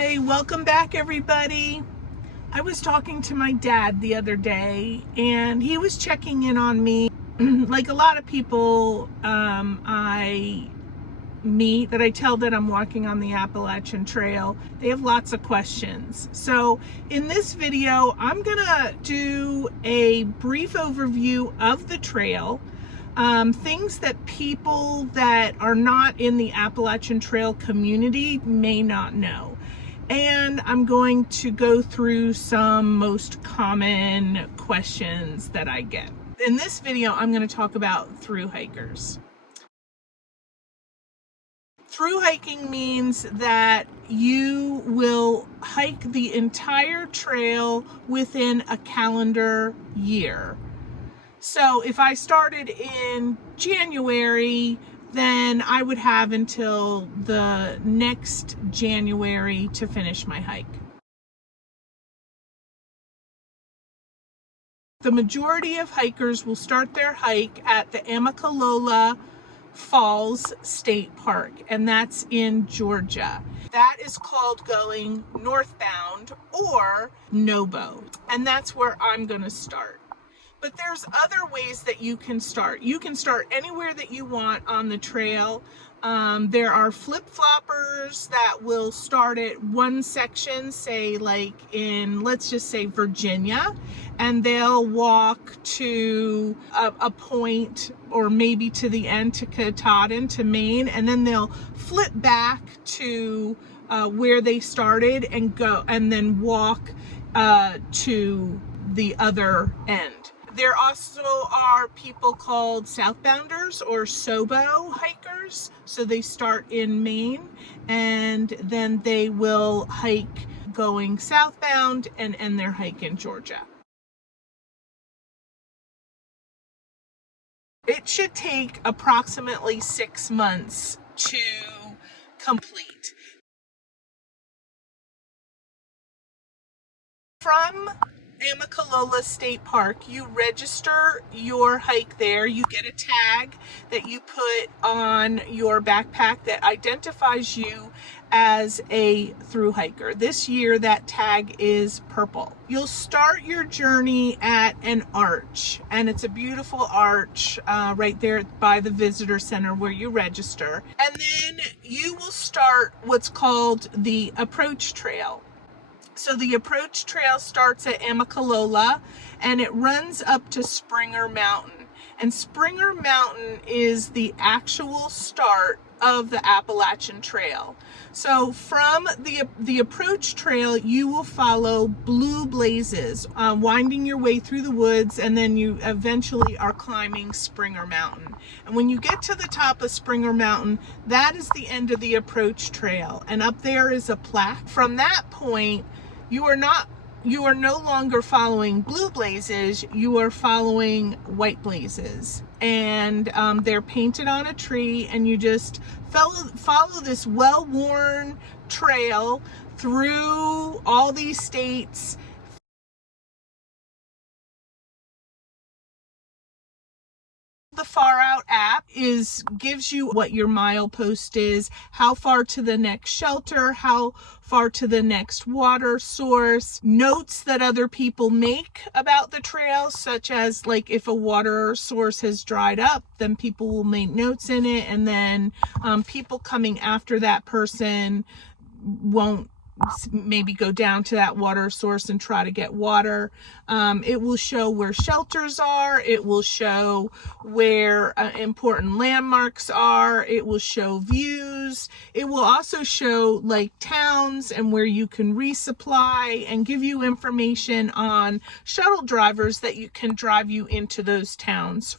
Hi, welcome back everybody. I was talking to my dad the other day and he was checking in on me. Like a lot of people I meet that I tell that I'm walking on the Appalachian Trail, they have lots of questions. So in this video, I'm gonna do a brief overview of the trail, things that people that are not in the Appalachian Trail community may not know. And I'm going to go through some most common questions that I get. In this video, I'm going to talk about through hikers. Through hiking means that you will hike the entire trail within a calendar year. So if I started in January, then I would have until the next January to finish my hike. The majority of hikers will start their hike at the Amicalola Falls State Park, and that's in Georgia. That is called going northbound or Nobo, and that's where I'm going to start. But there's other ways that you can start. You can start anywhere that you want on the trail. There are flip-floppers that will start at one section, say like in, let's just say Virginia, and they'll walk to a point or maybe to the end to Katahdin, to Maine, and then they'll flip back to where they started and go and then walk to the other end. There also are people called southbounders or Sobo hikers. So they start in Maine and then they will hike going southbound and end their hike in Georgia. It should take approximately 6 months to complete. From Amicalola State Park, you register your hike there. You get a tag that you put on your backpack that identifies you as a through hiker. This year that tag is purple. You'll start your journey at an arch, and it's a beautiful arch right there by the visitor center where you register. And then you will start what's called the approach trail. So the approach trail starts at Amicalola and it runs up to Springer Mountain. And Springer Mountain is the actual start of the Appalachian Trail. So from the approach trail, you will follow blue blazes, winding your way through the woods, and then you eventually are climbing Springer Mountain. And when you get to the top of Springer Mountain, that is the end of the approach trail. And up there is a plaque. From that point, you are no longer following blue blazes, you are following white blazes. And they're painted on a tree, and you just follow this well-worn trail through all these states. The Far Out app gives you what your milepost is, how far to the next shelter, how far to the next water source, notes that other people make about the trail, such as like if a water source has dried up, then people will make notes in it, and then people coming after that person won't maybe go down to that water source and try to get water. It will show where shelters are. It will show where important landmarks are. It will show views. It will also show like towns and where you can resupply, and give you information on shuttle drivers that you can drive you into those towns.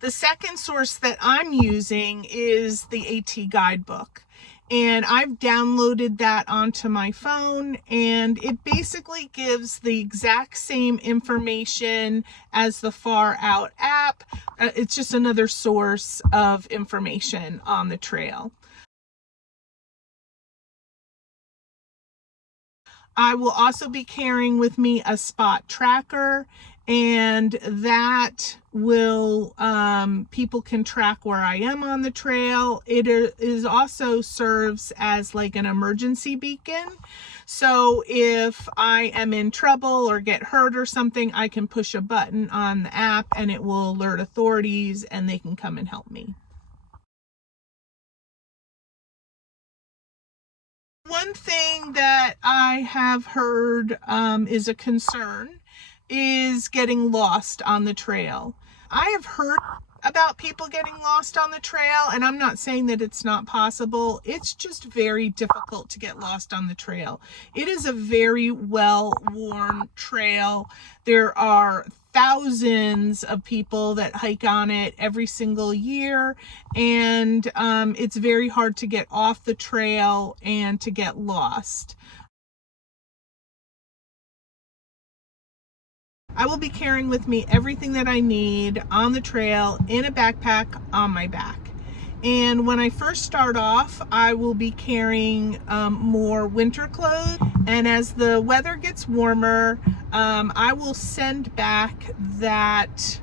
The second source that I'm using is the AT guidebook, and I've downloaded that onto my phone, and it basically gives the exact same information as the Far Out app. It's just another source of information on the trail. I will also be carrying with me a spot tracker and that will, people can track where I am on the trail. It is also serves as like an emergency beacon. So if I am in trouble or get hurt or something, I can push a button on the app and it will alert authorities and they can come and help me. One thing that I have heard is a concern is getting lost on the trail. I have heard about people getting lost on the trail, and I'm not saying that it's not possible. It's just very difficult to get lost on the trail. It is a very well-worn trail. There are thousands of people that hike on it every single year, and it's very hard to get off the trail and to get lost. I will be carrying with me everything that I need on the trail in a backpack on my back. And when I first start off, I will be carrying more winter clothes. And as the weather gets warmer, I will send back that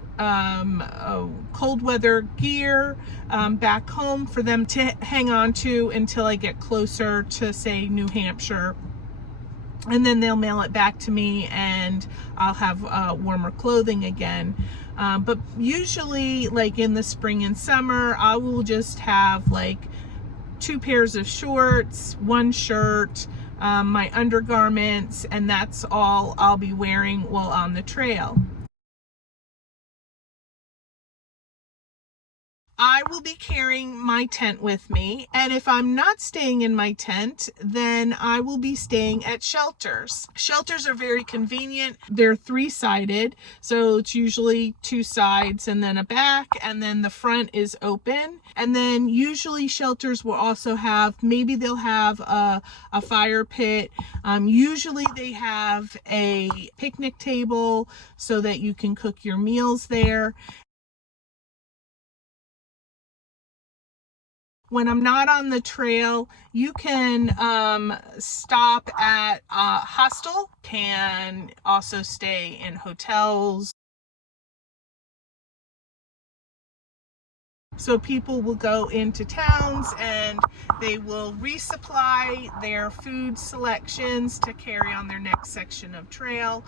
cold weather gear back home for them to hang on to until I get closer to, say, New Hampshire. And then they'll mail it back to me and I'll have warmer clothing again. But usually, like in the spring and summer, I will just have like 2 pairs of shorts, 1 shirt, my undergarments, and that's all I'll be wearing while on the trail. I will be carrying my tent with me, and if I'm not staying in my tent, then I will be staying at shelters. Shelters are very convenient. They're 3-sided, so it's usually 2 sides and then a back, and then the front is open. And then usually shelters will also have, maybe they'll have a fire pit. Usually they have a picnic table so that you can cook your meals there. When I'm not on the trail, you can stop at a hostel, can also stay in hotels. So people will go into towns and they will resupply their food selections to carry on their next section of trail.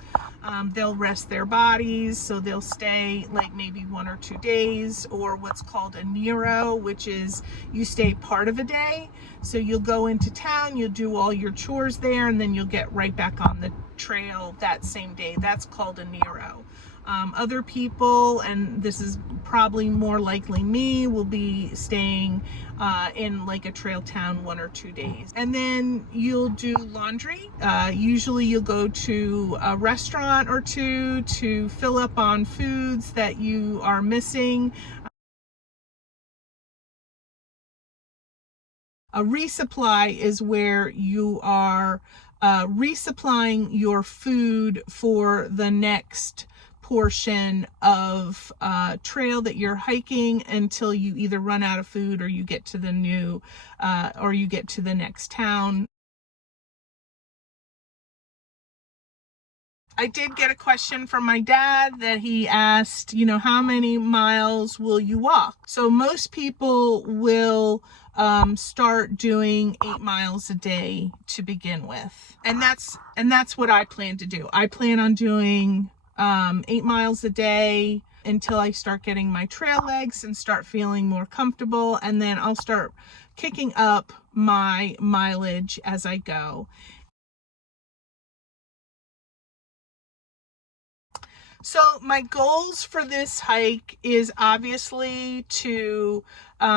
They'll rest their bodies, so they'll stay like maybe 1 or 2 days, or what's called a Nero, which is you stay part of a day. So you'll go into town, you'll do all your chores there, and then you'll get right back on the trail that same day. That's called a Nero. Other people, and this is probably more likely me, will be staying in like a trail town 1 or 2 days. And then you'll do laundry. Usually you'll go to a restaurant or 2 to fill up on foods that you are missing. A resupply is where you are resupplying your food for the next portion of trail that you're hiking until you either run out of food or you get to the new or you get to the next town. I did get a question from my dad that he asked, you know, how many miles will you walk? So most people will start doing 8 miles a day to begin with. And that's what I plan to do. I plan on doing 8 miles a day until I start getting my trail legs and start feeling more comfortable, and then I'll start kicking up my mileage as I go. So my goals for this hike is obviously to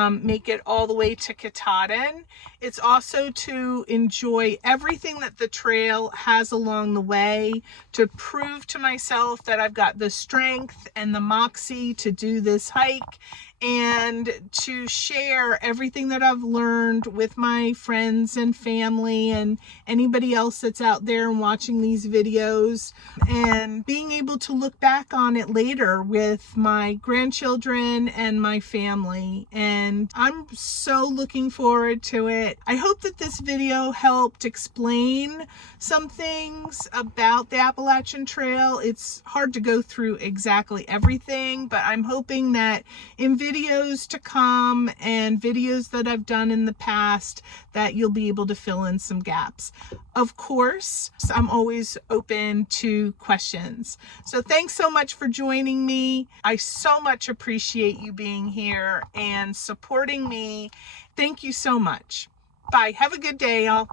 make it all the way to Katahdin. It's also to enjoy everything that the trail has along the way, to prove to myself that I've got the strength and the moxie to do this hike, and to share everything that I've learned with my friends and family and anybody else that's out there and watching these videos, and being able to look back on it later with my grandchildren and my family and and I'm so looking forward to it. I hope that this video helped explain some things about the Appalachian Trail. It's hard to go through exactly everything, but I'm hoping that in videos to come and videos that I've done in the past that you'll be able to fill in some gaps. Of course, I'm always open to questions. So thanks so much for joining me. I so much appreciate you being here and supporting me. Thank you so much. Bye. Have a good day, y'all.